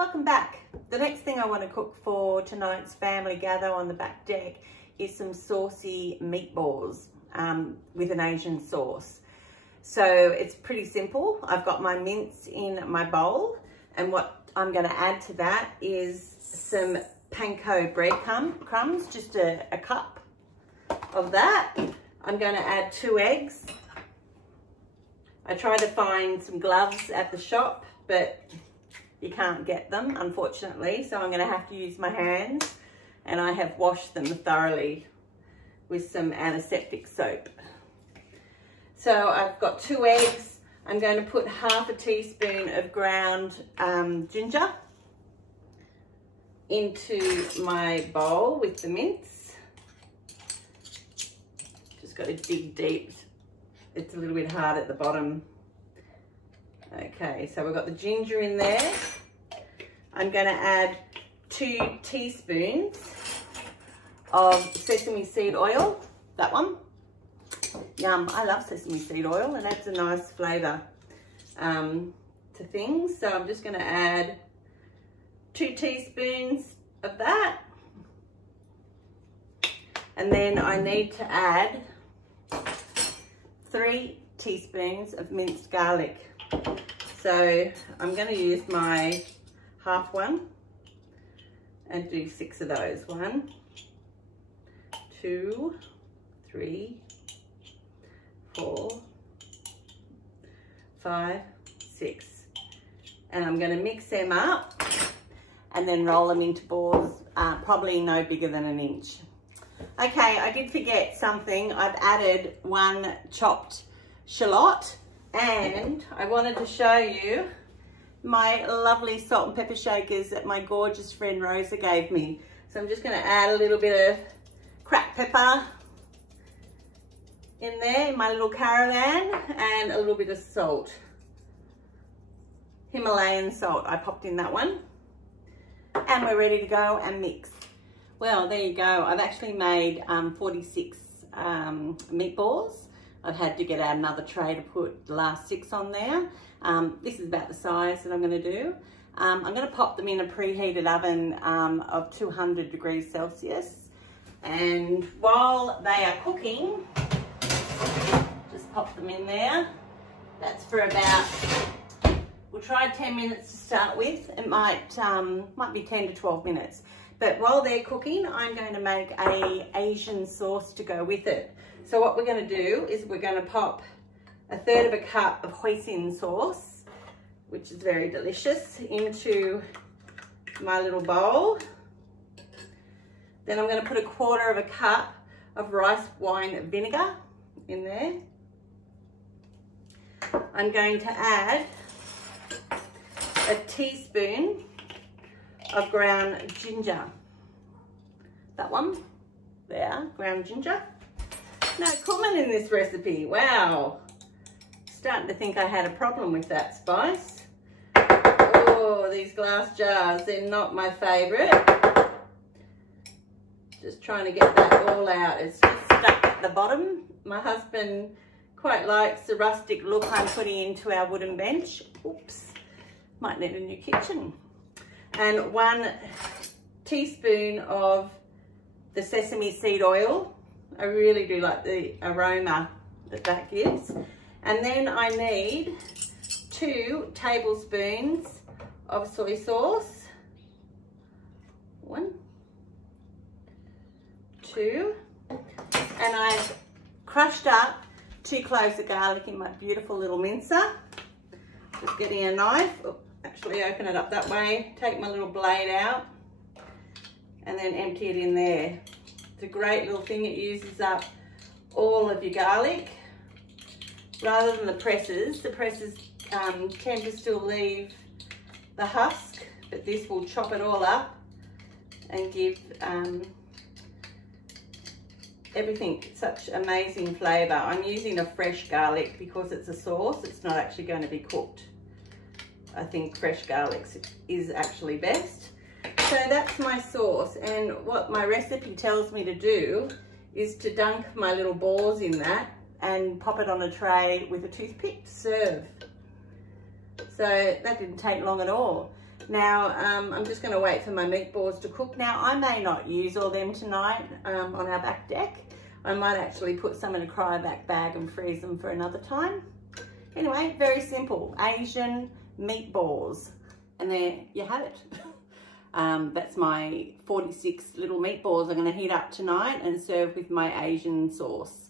Welcome back. The next thing I want to cook for tonight's family gather on the back deck is some saucy meatballs with an Asian sauce. So it's pretty simple. I've got my mince in my bowl, and what I'm going to add to that is some Panko breadcrumbs, just a cup of that. I'm going to add 2 eggs. I tried to find some gloves at the shop, but you can't get them, unfortunately, so I'm going to have to use my hands, and I have washed them thoroughly with some antiseptic soap. So I've got 2 eggs. I'm going to put half a teaspoon of ground ginger into my bowl with the mince. Just got to dig deep. It's a little bit hard at the bottom. Okay, so we've got the ginger in there. I'm going to add 2 teaspoons of sesame seed oil, that one. Yum, I love sesame seed oil. It adds a nice flavour to things. So I'm just going to add 2 teaspoons of that. And then I need to add 3 teaspoons of minced garlic. So I'm going to use my half one and do 6 of those. 1, 2, 3, 4, 5, 6. And I'm going to mix them up and then roll them into balls, probably no bigger than 1 inch. Okay, I did forget something. I've added 1 chopped shallot, and I wanted to show you my lovely salt and pepper shakers that my gorgeous friend Rosa gave me. So I'm just going to add a little bit of cracked pepper in there in my little caravan, and a little bit of salt. Himalayan salt, I popped in that one. And we're ready to go and mix. Well, there you go. I've actually made 46 meatballs. I've had to get out another tray to put the last 6 on there. This is about the size that I'm going to do. I'm going to pop them in a preheated oven of 200 degrees Celsius. And while they are cooking, just pop them in there. That's for about, we'll try 10 minutes to start with. It might be 10 to 12 minutes. But while they're cooking, I'm going to make an Asian sauce to go with it. So what we're going to do is we're going to pop 1/3 of a cup of hoisin sauce, which is very delicious, into my little bowl. Then I'm going to put 1/4 of a cup of rice wine vinegar in there. I'm going to add a teaspoon of ground ginger. That one there, ground ginger. No cumin in this recipe. Wow. Starting to think I had a problem with that spice. Oh, these glass jars, they're not my favourite. Just trying to get that all out. It's just stuck at the bottom. My husband quite likes the rustic look I'm putting into our wooden bench. Oops, might need a new kitchen. And 1 teaspoon of the sesame seed oil. I really do like the aroma that that gives. And then I need 2 tablespoons of soy sauce. 1, 2. And I've crushed up 2 cloves of garlic in my beautiful little mincer. Just getting a knife. Oh, actually open it up that way. Take my little blade out and then empty it in there. It's a great little thing. It uses up all of your garlic rather than the presses. The presses tend to still leave the husk, but this will chop it all up and give everything such amazing flavour. I'm using a fresh garlic because it's a sauce. It's not actually going to be cooked. I think fresh garlic is actually best. So that's my sauce, and what my recipe tells me to do is to dunk my little balls in that and pop it on a tray with a toothpick to serve. So that didn't take long at all. Now, I'm just going to wait for my meatballs to cook. Now, I may not use all them tonight on our back deck. I might actually put some in a cryovac bag and freeze them for another time. Anyway, very simple, Asian meatballs. And there you have it. That's my 46 little meatballs I'm going to heat up tonight and serve with my Asian sauce.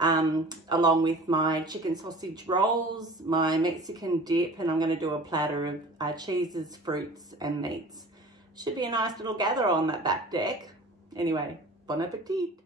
Along with my chicken sausage rolls, my Mexican dip, and I'm going to do a platter of cheeses, fruits and meats. Should be a nice little gather on that back deck. Anyway, bon appetit.